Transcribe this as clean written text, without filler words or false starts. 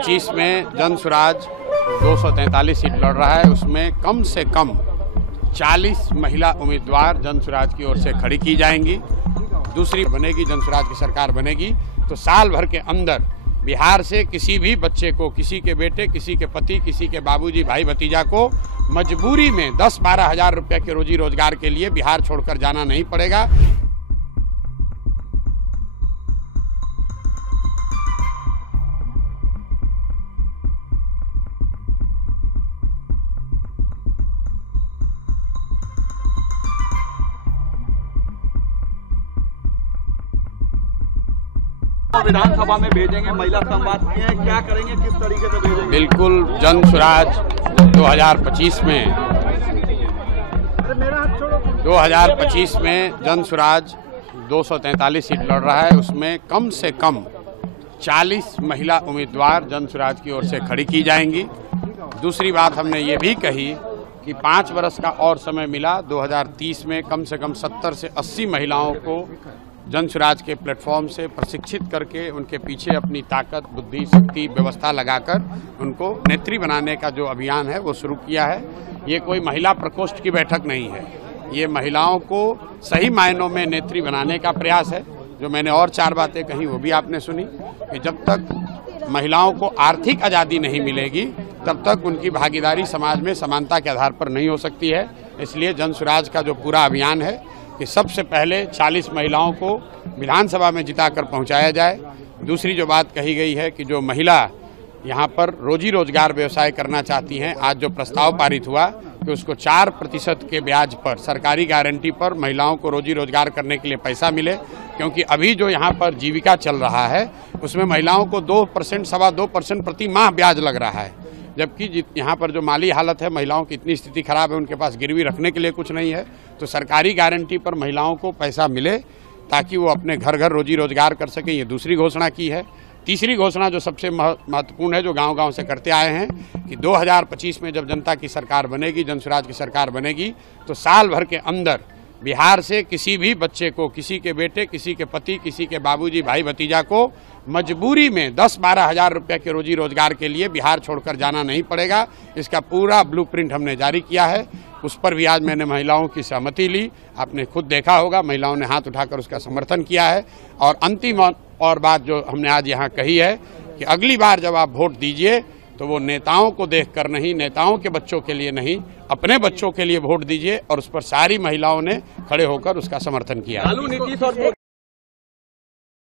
2025 में जन स्वराज 243 सीट लड़ रहा है। उसमें कम से कम 40 महिला उम्मीदवार जन स्वराज की ओर से खड़ी की जाएंगी। दूसरी बनेगी, जन स्वराज की सरकार बनेगी तो साल भर के अंदर बिहार से किसी भी बच्चे को, किसी के बेटे, किसी के पति, किसी के बाबूजी, भाई भतीजा को मजबूरी में 10-12 हज़ार रुपये के रोजी रोजगार के लिए बिहार छोड़कर जाना नहीं पड़ेगा। विधानसभा में भेजेंगे, महिला संवाद किए हैं, क्या करेंगे, किस तरीके से भेजेंगे? बिल्कुल, जन स्वराज 2025 में जन स्वराज 243 सीट लड़ रहा है। उसमें कम से कम 40 महिला उम्मीदवार जन स्वराज की ओर से खड़ी की जाएंगी। दूसरी बात हमने ये भी कही कि 5 वर्ष का और समय मिला। 2030 में कम से कम 70 से 80 महिलाओं को जन स्वराज के प्लेटफॉर्म से प्रशिक्षित करके उनके पीछे अपनी ताकत, बुद्धि, शक्ति, व्यवस्था लगाकर उनको नेत्री बनाने का जो अभियान है वो शुरू किया है। ये कोई महिला प्रकोष्ठ की बैठक नहीं है, ये महिलाओं को सही मायनों में नेत्री बनाने का प्रयास है। जो मैंने और 4 बातें कही वो भी आपने सुनी कि जब तक महिलाओं को आर्थिक आज़ादी नहीं मिलेगी तब तक उनकी भागीदारी समाज में समानता के आधार पर नहीं हो सकती है। इसलिए जन स्वराज का जो पूरा अभियान है कि सबसे पहले 40 महिलाओं को विधानसभा में जिताकर पहुंचाया जाए। दूसरी जो बात कही गई है कि जो महिला यहां पर रोजी रोजगार व्यवसाय करना चाहती हैं, आज जो प्रस्ताव पारित हुआ कि उसको 4% के ब्याज पर, सरकारी गारंटी पर महिलाओं को रोजी रोजगार करने के लिए पैसा मिले। क्योंकि अभी जो यहाँ पर जीविका चल रहा है उसमें महिलाओं को 2%, 2.25% प्रति माह ब्याज लग रहा है। जबकि यहाँ पर जो माली हालत है, महिलाओं की इतनी स्थिति खराब है, उनके पास गिरवी रखने के लिए कुछ नहीं है। तो सरकारी गारंटी पर महिलाओं को पैसा मिले ताकि वो अपने घर घर रोजी रोजगार कर सकें, ये दूसरी घोषणा की है। तीसरी घोषणा जो सबसे महत्वपूर्ण है, जो गांव-गांव से करते आए हैं कि 2025 में जब जनता की सरकार बनेगी, जन स्वराज की सरकार बनेगी तो साल भर के अंदर बिहार से किसी भी बच्चे को, किसी के बेटे, किसी के पति, किसी के बाबूजी, भाई भतीजा को मजबूरी में 10-12 हज़ार रुपये के रोजी रोजगार के लिए बिहार छोड़कर जाना नहीं पड़ेगा। इसका पूरा ब्लूप्रिंट हमने जारी किया है। उस पर भी आज मैंने महिलाओं की सहमति ली। आपने खुद देखा होगा, महिलाओं ने हाथ उठाकर उसका समर्थन किया है। और अंतिम और बात जो हमने आज यहाँ कही है कि अगली बार जब आप वोट दीजिए तो वो नेताओं को देखकर नहीं, नेताओं के बच्चों के लिए नहीं, अपने बच्चों के लिए वोट दीजिए। और उस पर सारी महिलाओं ने खड़े होकर उसका समर्थन किया।